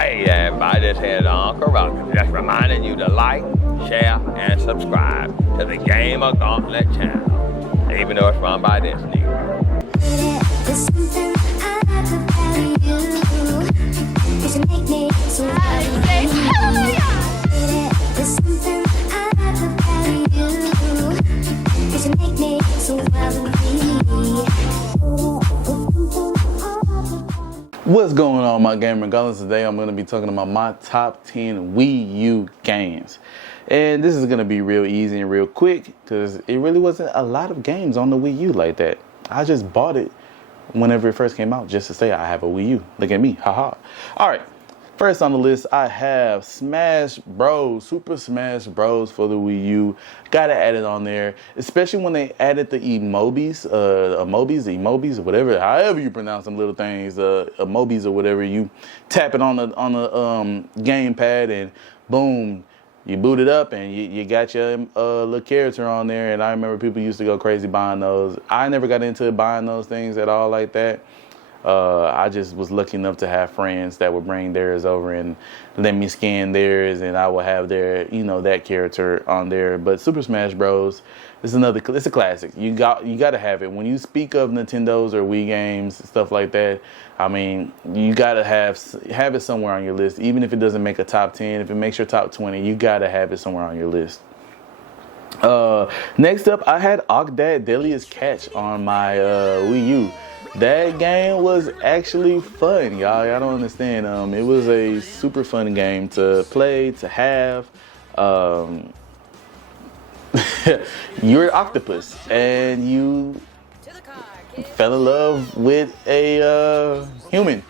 Hey everybody, this is Uncle Roger. Just reminding you to like, share, and subscribe to the GamerGauntlet channel, even though it's run by this nigga. What's going on, my GamerGauntlet? Today I'm going to be talking about my top 10 Wii U games. And this is going to be real easy and real quick because it really wasn't a lot of games on the Wii U like that. I just bought it whenever it first came out just to say I have a Wii U. Look at me, haha. Alright, first on the list I have Smash Bros, Super Smash Bros for the Wii U. Gotta add it on there, especially when they added the emojis, emojis, or whatever, however you pronounce them little things, emojis or whatever. You tap it on the gamepad and boom, you boot it up and you got your little character on there. And I remember people used to go crazy buying those. I never got into buying those things at all like that. I just was lucky enough to have friends that would bring theirs over and let me scan theirs, and I would have their, that character on there. But Super Smash Bros. It's a classic. You got to have it. When you speak of Nintendo's or Wii games, stuff like that, I mean, you got to have it somewhere on your list. Even if it doesn't make a top 10, if it makes your top 20, you got to have it somewhere on your list. Next up, I had Octodad Deadliest Catch on my Wii U. That game was actually fun, y'all. Y'all don't understand. It was a super fun game to play, to have. You're an octopus, and you fell in love with a human,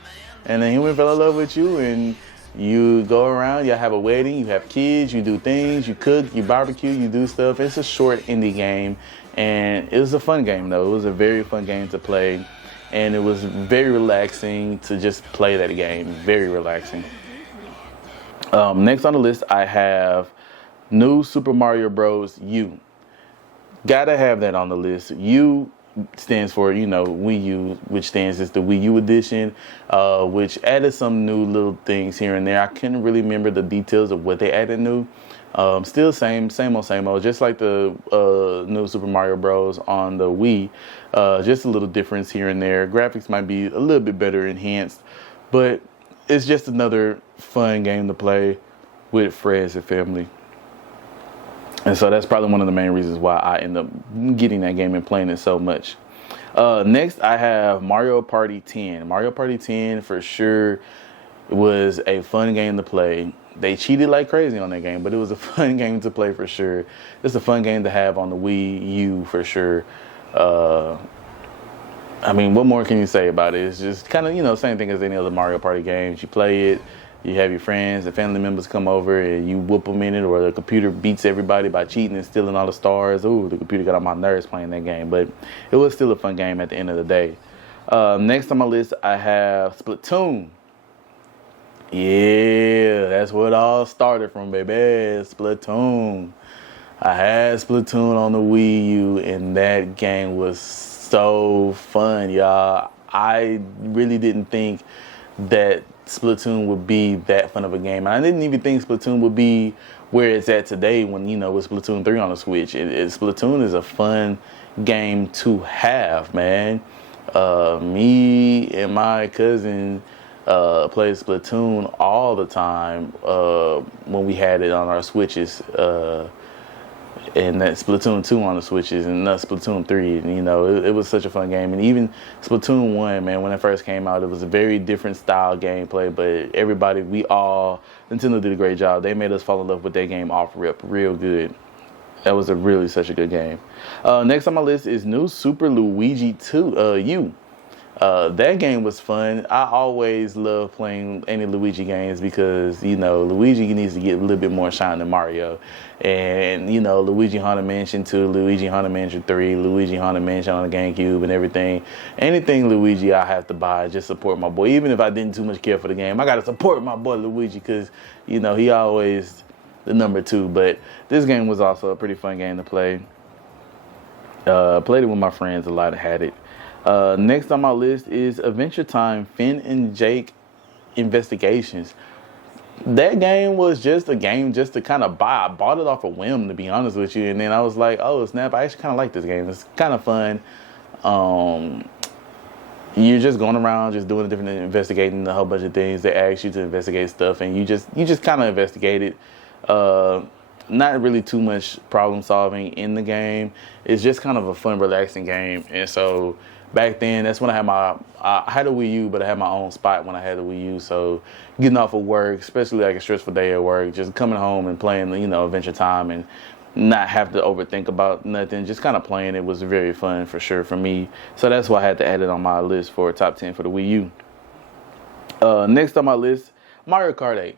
and the human fell in love with you, and you go around, you have a wedding, you have kids, you do things, you cook, you barbecue, you do stuff. It's a short indie game, and it was a fun game, though. It was a very fun game to play. And it was very relaxing to just play that game. Very relaxing. Next on the list, I have New Super Mario Bros. U. Gotta have that on the list. U stands for, Wii U, which stands as the Wii U edition, which added some new little things here and there. I couldn't really remember the details of what they added new. Still same old, just like the new Super Mario Bros. On the Wii. Just a little difference here and there. Graphics might be a little bit better enhanced, but it's just another fun game to play with friends and family. And so that's probably one of the main reasons why I end up getting that game and playing it so much. Next, I have Mario Party 10. Mario Party 10 for sure was a fun game to play. They cheated like crazy on that game, but it was a fun game to play for sure. It's a fun game to have on the Wii U for sure. I mean, what more can you say about it? It's just kind of, same thing as any other Mario Party games. You play it, you have your friends and family members come over and you whoop them in it, or the computer beats everybody by cheating and stealing all the stars. Ooh, the computer got on my nerves playing that game, but it was still a fun game at the end of the day. Next on my list, I have Splatoon. Yeah, that's what all started from, baby. Splatoon. I had Splatoon on the Wii U, and that game was so fun, y'all. I really didn't think that Splatoon would be that fun of a game. And I didn't even think Splatoon would be where it's at today when, with Splatoon 3 on the Switch. Splatoon is a fun game to have, man. Me and my cousin played Splatoon all the time when we had it on our Switches, and that Splatoon 2 on the Switches, and Splatoon 3. And, it was such a fun game. And even Splatoon 1, man, when it first came out, it was a very different style gameplay, but Nintendo did a great job. They made us fall in love with that game off rip real good. That was such a good game. Next on my list is New Super Luigi U. That game was fun. I always love playing any Luigi games because, Luigi needs to get a little bit more shine than Mario. And, Luigi Haunted Mansion 2, Luigi Haunted Mansion 3, Luigi Haunted Mansion on the GameCube and everything. Anything Luigi I have to buy, just support my boy. Even if I didn't too much care for the game, I got to support my boy Luigi because, he always the number 2. But this game was also a pretty fun game to play. Played it with my friends a lot, had it. Next on my list is Adventure Time Finn and Jake Investigations. That game was just a game just to kind of buy. I bought it off a whim, to be honest with you. And then I was like, oh, snap, I actually kind of like this game. It's kind of fun. You're just going around, just doing different, investigating a whole bunch of things. They ask you to investigate stuff, and you just kind of investigate it. Not really too much problem solving in the game. It's just kind of a fun, relaxing game. And so back then, that's when I had a Wii U, but I had my own spot when I had the Wii U. So getting off of work, especially like a stressful day at work, just coming home and playing, Adventure Time and not have to overthink about nothing, just kind of playing it was very fun for sure for me. So that's why I had to add it on my list for top 10 for the Wii U. Next on my list, Mario Kart 8.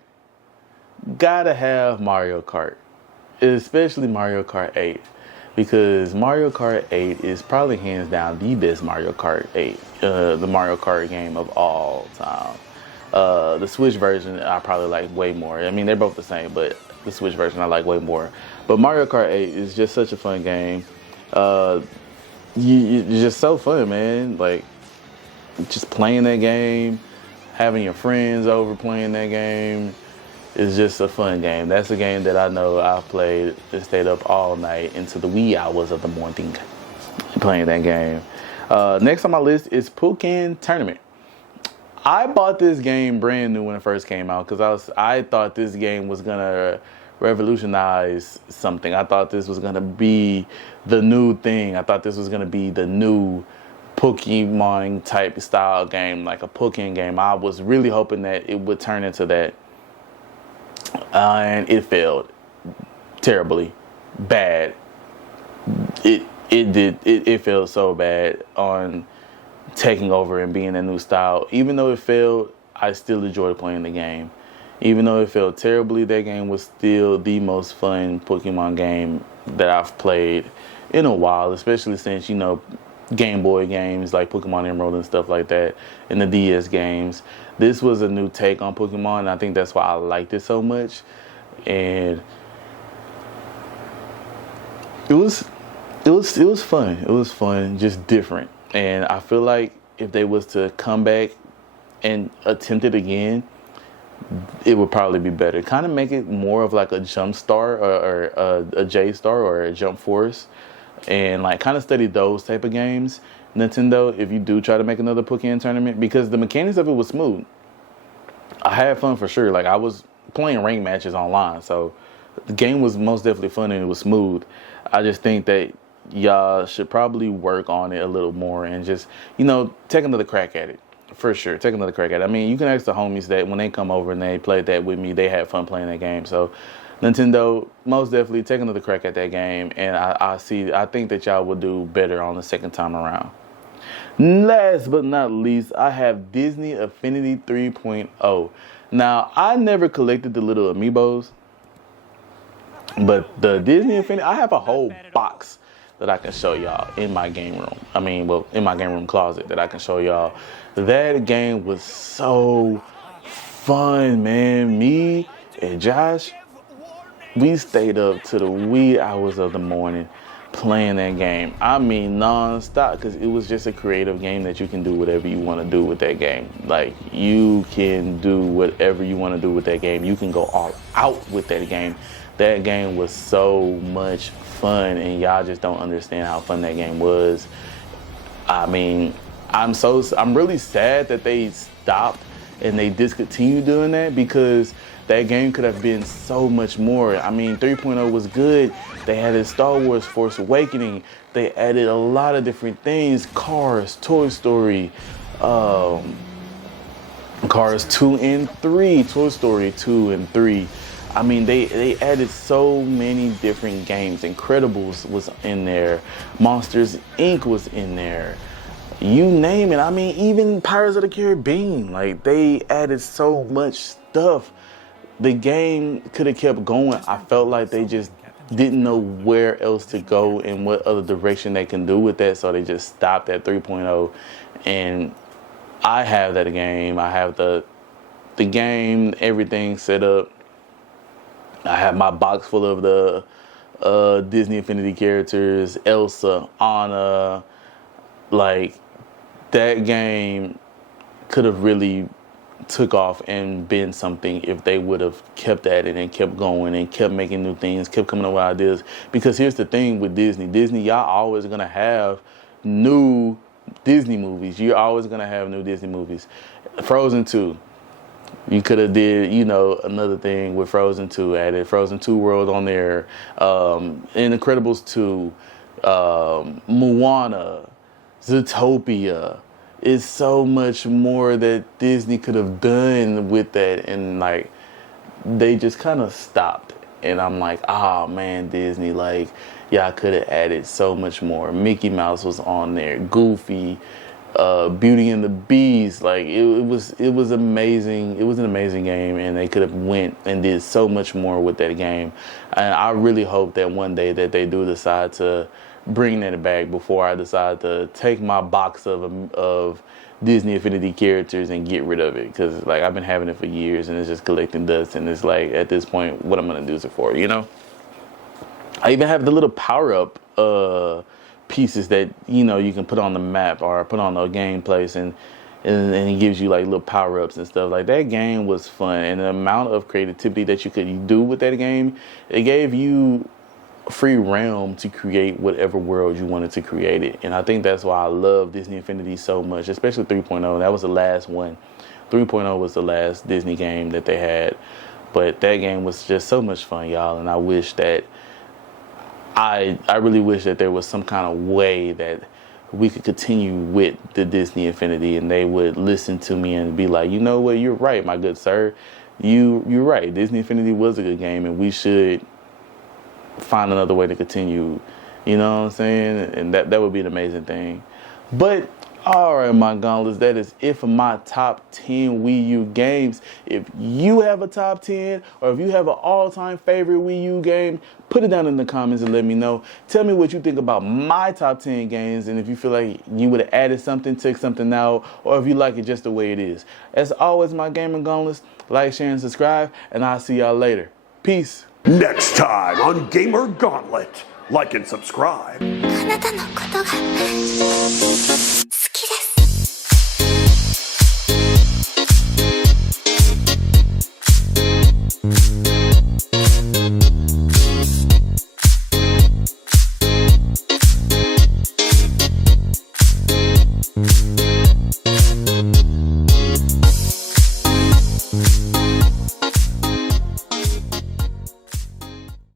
Gotta have Mario Kart, especially Mario Kart 8, because Mario Kart 8 is probably hands down the best Mario Kart 8, the Mario Kart game of all time. The Switch version I probably like way more. I mean, they're both the same, but the Switch version I like way more. But Mario Kart 8 is just such a fun game. It's just so fun, man. Like, just playing that game, having your friends over playing that game is just a fun game. That's a game that I know I've played and stayed up all night into the wee hours of the morning playing that game. Next on my list is Pokken Tournament. I bought this game brand new when it first came out because I thought this game was gonna revolutionize something. I thought this was gonna be the new thing. I thought this was gonna be the new Pokemon type style game, like a Pokken game. I was really hoping that it would turn into that, and it failed terribly, bad. It failed so bad on taking over and being a new style. Even though it failed, I still enjoyed playing the game. Even though it failed terribly, that game was still the most fun Pokemon game that I've played in a while, especially since, Game Boy games like Pokemon Emerald and stuff like that, and the DS games. This was a new take on Pokemon, and I think that's why I liked it so much. And it was fun. It was fun, just different. And I feel like if they was to come back and attempt it again, it would probably be better. Kind of make it more of like a Jump Star or a J Star or a Jump Force, and like kind of study those type of games. Nintendo, if you do try to make another Pokken Tournament, because the mechanics of it was smooth. I had fun for sure. Like, I was playing ranked matches online, so the game was most definitely fun and it was smooth. I just think that y'all should probably work on it a little more and just, take another crack at it. For sure, take another crack at it. I mean, you can ask the homies that when they come over and they played that with me, they had fun playing that game. So, Nintendo, most definitely take another crack at that game, and I think that y'all will do better on the second time around. Last but not least, I have Disney Affinity 3.0. Now, I never collected the little amiibos, but the Disney Affinity, I have a whole box that I can show y'all in my game room. In my game room closet that I can show y'all. That game was so fun, man. Me and Josh, we stayed up to the wee hours of the morning playing that game. I mean, non-stop, because it was just a creative game that you can do whatever you want to do with that game. Like, you can do whatever you want to do with that game. You can go all out with that game. That game was so much fun, and y'all just don't understand how fun that game was. I mean, I'm really sad that they stopped and they discontinued doing that, because that game could have been so much more. I mean, 3.0 was good. They added Star Wars Force Awakening. They added a lot of different things. Cars, Toy Story, Cars 2 and 3, Toy Story 2 and 3. I mean, they added so many different games. Incredibles was in there. Monsters, Inc. was in there. You name it. I mean, even Pirates of the Caribbean. Like, they added so much stuff. The game could have kept going. I felt like they just didn't know where else to go and what other direction they can do with that, so they just stopped at 3.0. And I have that game. I have the game, everything set up. I have my box full of the Disney Affinity characters, Elsa, Anna. Like, that game could have really took off and been something if they would have kept at it and kept going and kept making new things, kept coming up with ideas. Because here's the thing with Disney, y'all always gonna have new Disney movies. You're always gonna have new Disney movies. Frozen 2. You could have did, you know, another thing with Frozen 2, added Frozen 2 World on there, Incredibles 2, Moana, Zootopia. It's so much more that Disney could have done with that, and like they just kind of stopped. And I'm like, ah, man, Disney, like, yeah, I could have added so much more. Mickey Mouse was on there, Goofy, Beauty and the Beast. Like it was amazing. It was an amazing game, and they could have went and did so much more with that game. And I really hope that one day that they do decide to bring that back before I decide to take my box of Disney Infinity characters and get rid of it, because like I've been having it for years and it's just collecting dust, and it's like at this point, what I'm gonna do it for, you know? I even have the little power-up pieces that, you know, you can put on the map or put on a game place, and it gives you like little power-ups and stuff. Like that game was fun, and the amount of creativity that you could do with that game, it gave you free realm to create whatever world you wanted to create it. And I think that's why I love Disney Infinity so much, especially 3.0. That was the last one. 3.0 was the last Disney game that they had, but that game was just so much fun, y'all. And I wish that I really wish that there was some kind of way that we could continue with the Disney Infinity, and they would listen to me and be like, you know what, you're right, my good sir. You're right. Disney Infinity was a good game, and we should find another way to continue, you know what I'm saying? And that would be an amazing thing. But all right, my gauntlets, that is it for my top 10 Wii U games. If you have a top 10, or if you have an all-time favorite Wii U game, put it down in the comments and let me know. Tell me what you think about my top 10 games, and if you feel like you would have added something, took something out, or if you like it just the way it is. As always, my gamer gauntlets, like, share, and subscribe, and I'll see y'all later. Peace. Next time on Gamer Gauntlet, like and subscribe. あなたのことが